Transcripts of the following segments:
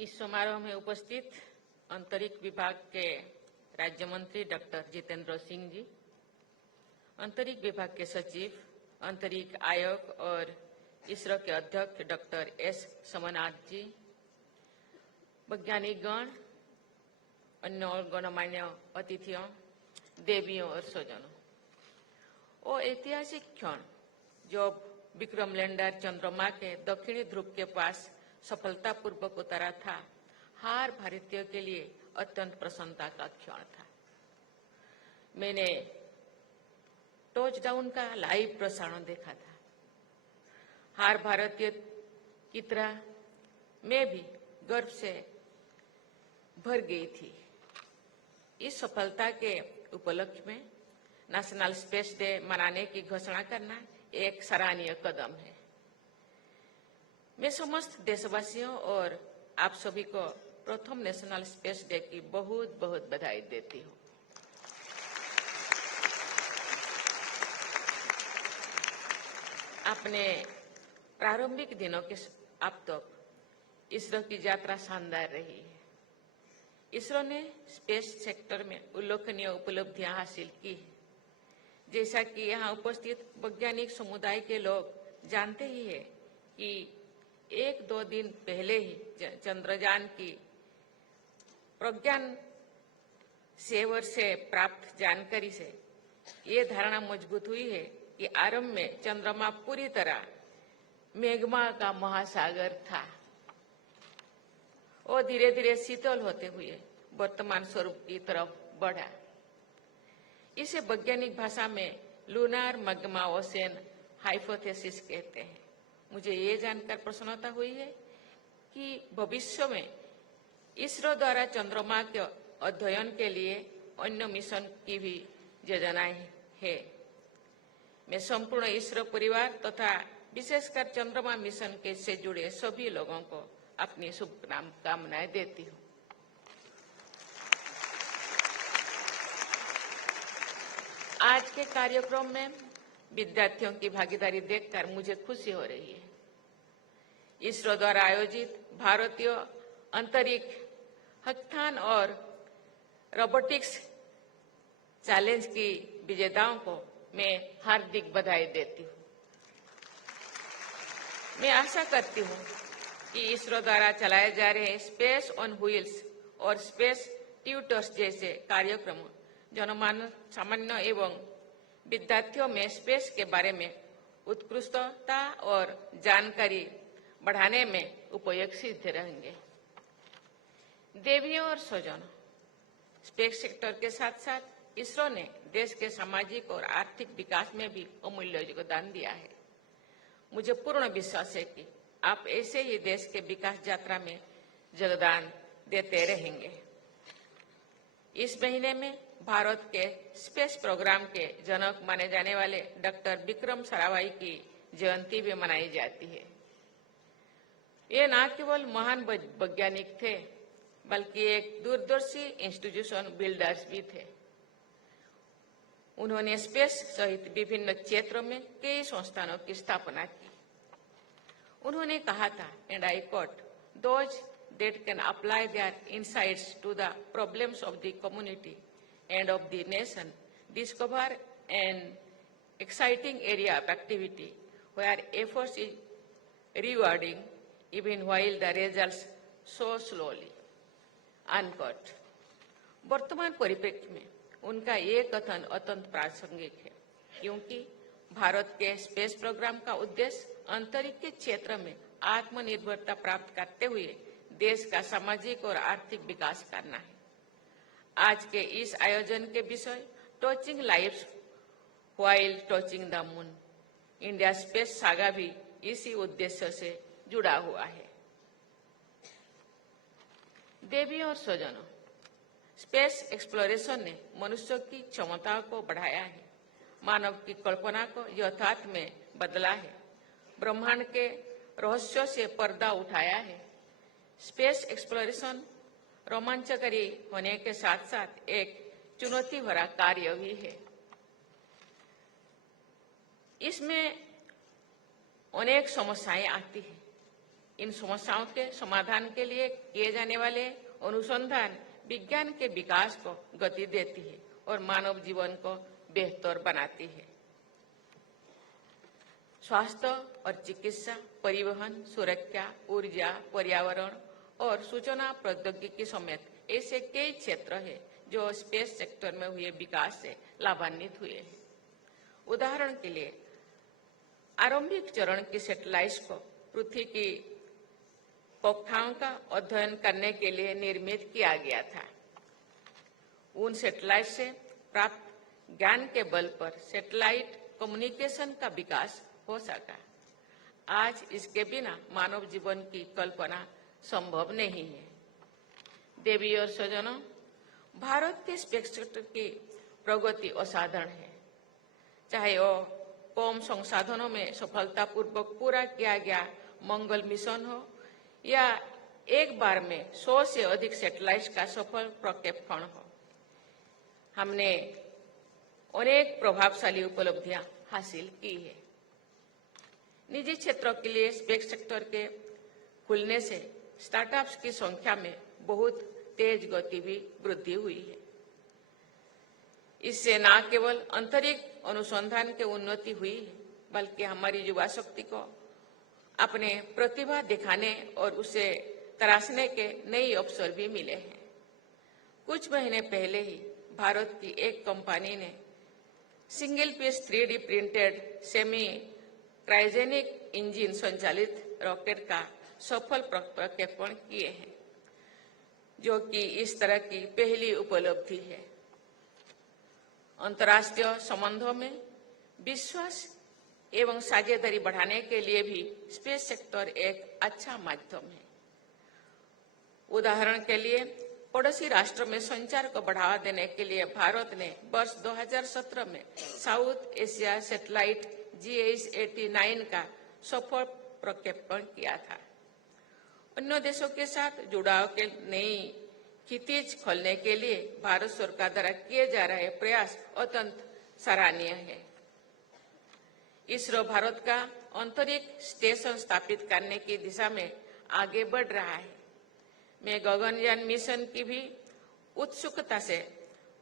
इस समारोह में उपस्थित अंतरिक्ष विभाग के राज्य मंत्री डॉक्टर जितेंद्र सिंह जी, अंतरिक्ष विभाग के सचिव, अंतरिक्ष आयोग और इसरो के अध्यक्ष डॉक्टर एस सोमनाथ जी, वैज्ञानिक गण, अन्य गणमान्य अतिथियों, देवियों और स्वजनों, वो ऐतिहासिक क्षण जब विक्रम लैंडर चंद्रमा के दक्षिणी ध्रुव के पास सफलतापूर्वक उतरा था, हर भारतीयों के लिए अत्यंत प्रसन्नता का क्षण था। मैंने टचडाउन का लाइव प्रसारण देखा था। हर भारतीय की तरह मैं भी गर्व से भर गई थी। इस सफलता के उपलक्ष्य में नेशनल स्पेस डे मनाने की घोषणा करना एक सराहनीय कदम है। मैं समस्त देशवासियों और आप सभी को प्रथम नेशनल स्पेस डे की बहुत बहुत बधाई देती हूँ। अपने प्रारंभिक दिनों के अब तक इसरो की यात्रा शानदार रही है। इसरो ने स्पेस सेक्टर में उल्लेखनीय उपलब्धियां हासिल की है। जैसा कि यहाँ उपस्थित वैज्ञानिक समुदाय के लोग जानते ही है कि 1-2 दिन पहले ही चंद्रयान की प्रज्ञान सेवर से प्राप्त जानकारी से ये धारणा मजबूत हुई है कि आरंभ में चंद्रमा पूरी तरह मैग्मा का महासागर था और धीरे धीरे शीतल होते हुए वर्तमान स्वरूप की तरफ बढ़ा। इसे वैज्ञानिक भाषा में लूनार मैग्मा ओशन हाइपोथेसिस कहते हैं। मुझे ये जानकर प्रसन्नता हुई है कि भविष्य में इसरो द्वारा चंद्रमा के अध्ययन के लिए अन्य मिशन की भी योजनाएं है। मैं संपूर्ण इसरो परिवार तथा विशेषकर चंद्रमा मिशन के से जुड़े सभी लोगों को अपनी शुभकामनाएं देती हूँ। आज के कार्यक्रम में विद्यार्थियों की भागीदारी देखकर मुझे खुशी हो रही है। इसरो द्वारा आयोजित भारतीय अंतरिक्ष हैकाथॉन और रोबोटिक्स चैलेंज की विजेताओं को मैं हार्दिक बधाई देती हूँ। मैं आशा करती हूँ कि इसरो द्वारा चलाए जा रहे स्पेस ऑन व्हील्स और स्पेस ट्यूटर्स जैसे कार्यक्रम जनमानस सामान्य एवं विद्यार्थियों में स्पेस के बारे में उत्कृष्टता और जानकारी बढ़ाने में उपयोगी सिद्ध रहेंगे। देवियों और स्वजनों, स्पेस सेक्टर के साथ साथ इसरो ने देश के सामाजिक और आर्थिक विकास में भी अमूल्य योगदान दिया है। मुझे पूर्ण विश्वास है कि आप ऐसे ही देश के विकास यात्रा में योगदान देते रहेंगे। इस महीने में भारत के स्पेस प्रोग्राम के जनक माने जाने वाले डॉक्टर विक्रम साराभाई की जयंती भी मनाई जाती है। ये न केवल महान वैज्ञानिक थे बल्कि एक दूरदर्शी इंस्टीट्यूशन बिल्डर्स भी थे। उन्होंने स्पेस सहित विभिन्न क्षेत्रों में कई संस्थानों की स्थापना की। उन्होंने कहा था, and I quote, "Those that can apply their insights to the problems of the community and of the nation discover an exciting area of activity where efforts is rewarding even while the results so slowly." Unquote. वर्तमान परिप्रेक्ष्य में उनका ये कथन अत्यंत प्रासंगिक है, क्योंकि भारत के स्पेस प्रोग्राम का उद्देश्य अंतरिक्ष के क्षेत्र में आत्मनिर्भरता प्राप्त करते हुए देश का सामाजिक और आर्थिक विकास करना है। आज के इस आयोजन के विषय touching lives while touching the moon, India space saga भी इसी उद्देश्य से जुड़ा हुआ है। देवियों और स्वजनों, स्पेस एक्सप्लोरेशन ने मनुष्य की क्षमताओं को बढ़ाया है, मानव की कल्पना को यथार्थ में बदला है, ब्रह्मांड के रहस्यों से पर्दा उठाया है। स्पेस एक्सप्लोरेशन रोमांचकारी होने के साथ साथ एक चुनौती भरा कार्य भी है। इसमें अनेक समस्याएं आती हैं। इन समस्याओं के समाधान के लिए किए जाने वाले अनुसंधान विज्ञान के विकास को गति देती है और मानव जीवन को बेहतर बनाती है। स्वास्थ्य और चिकित्सा, परिवहन, सुरक्षा, ऊर्जा, पर्यावरण और सूचना प्रौद्योगिकी समेत ऐसे कई क्षेत्र हैं जो स्पेस सेक्टर में हुए विकास से लाभान्वित हुए हैं। उदाहरण के लिए आरंभिक चरण की सैटेलाइट्स को पृथ्वी की कक्षाओं का अध्ययन करने के लिए निर्मित किया गया था। उन सैटेलाइट से प्राप्त ज्ञान के बल पर सैटेलाइट कम्युनिकेशन का विकास हो सका। आज इसके बिना मानव जीवन की कल्पना संभव नहीं है। देवी और स्वजनों, भारत के स्पेस सेक्टर की प्रगति असाधारण है। चाहे वो कम संसाधनों में सफलतापूर्वक पूरा किया गया मंगल मिशन हो या एक बार में 100 से अधिक सैटेलाइट्स का सफल प्रक्षेपण हो, हमने अनेक प्रभावशाली उपलब्धियां हासिल की है। निजी क्षेत्रों के लिए स्पेस सेक्टर के खुलने से स्टार्टअप्स की संख्या में बहुत तेज गति भी वृद्धि हुई है। इससे न केवल अंतरिक्ष अनुसंधान की उन्नति हुई है, बल्कि हमारी युवा शक्ति को अपने प्रतिभा दिखाने और उसे तराशने के नए अवसर भी मिले हैं। कुछ महीने पहले ही भारत की एक कंपनी ने single piece 3D printed semi cryogenic engine संचालित रॉकेट का सफल प्रक्षेपण किए हैं, जो कि इस तरह की पहली उपलब्धि है। अंतर्राष्ट्रीय संबंधों में विश्वास एवं साझेदारी बढ़ाने के लिए भी स्पेस सेक्टर एक अच्छा माध्यम है। उदाहरण के लिए पड़ोसी राष्ट्रों में संचार को बढ़ावा देने के लिए भारत ने वर्ष 2017 में साउथ एशिया सैटेलाइट GS-89 का सफल प्रक्षेपण किया था। अन्य देशों के साथ जुड़ाव के नई क्षितिज खोलने के लिए भारत सरकार द्वारा किए जा रहे प्रयास अत्यंत सराहनीय है। इसरो भारत का अंतरिक्ष स्टेशन स्थापित करने की दिशा में आगे बढ़ रहा है। मैं गगनयान मिशन की भी उत्सुकता से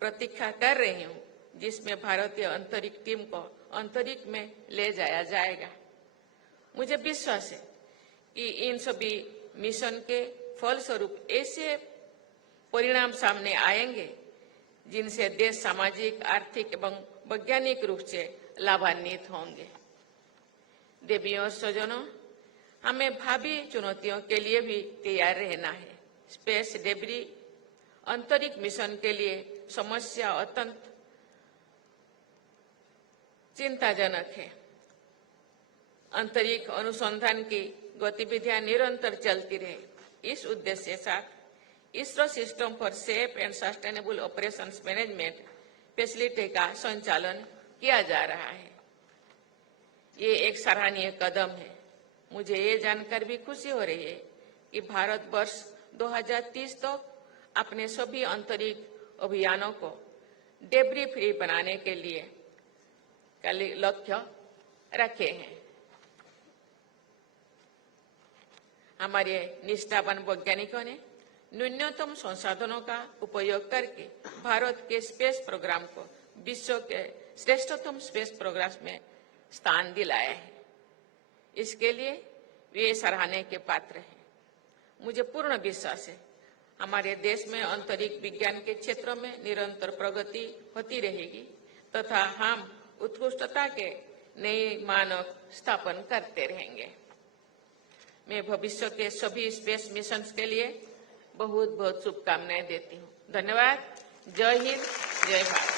प्रतीक्षा कर रही हूँ, जिसमें भारतीय अंतरिक्ष टीम को अंतरिक्ष में ले जाया जाएगा। मुझे विश्वास है कि इन सभी मिशन के फलस्वरूप ऐसे परिणाम सामने आएंगे जिनसे देश सामाजिक, आर्थिक एवं वैज्ञानिक रूप से लाभान्वित होंगे। देवियों और स्वजनों, हमें भावी चुनौतियों के लिए भी तैयार रहना है। स्पेस डेब्री अंतरिक्ष मिशन के लिए समस्या अत्यंत चिंताजनक है। अंतरिक्ष अनुसंधान की गतिविधियां निरंतर चलती रहे, इस उद्देश्य के साथ ISRO system for safe and sustainable operations management facility का संचालन किया जा रहा है। ये एक सराहनीय कदम है। मुझे ये जानकर भी खुशी हो रही है कि भारत वर्ष 2030 तक अपने सभी अंतरिक्ष अभियानों को डेब्री फ्री बनाने के लिए लक्ष्य रखे हैं। हमारे निष्ठावान वैज्ञानिकों ने न्यूनतम संसाधनों का उपयोग करके भारत के स्पेस प्रोग्राम को विश्व के श्रेष्ठतम स्पेस प्रोग्राम में स्थान दिलाया है। इसके लिए वे सराहने के पात्र हैं। मुझे पूर्ण विश्वास है हमारे देश में अंतरिक्ष विज्ञान के क्षेत्रों में निरंतर प्रगति होती रहेगी तथा हम उत्कृष्टता के नए मानक स्थापन करते रहेंगे। मैं भविष्य के सभी स्पेस मिशन के लिए बहुत बहुत शुभकामनाएं देती हूँ। धन्यवाद। जय हिंद, जय भारत।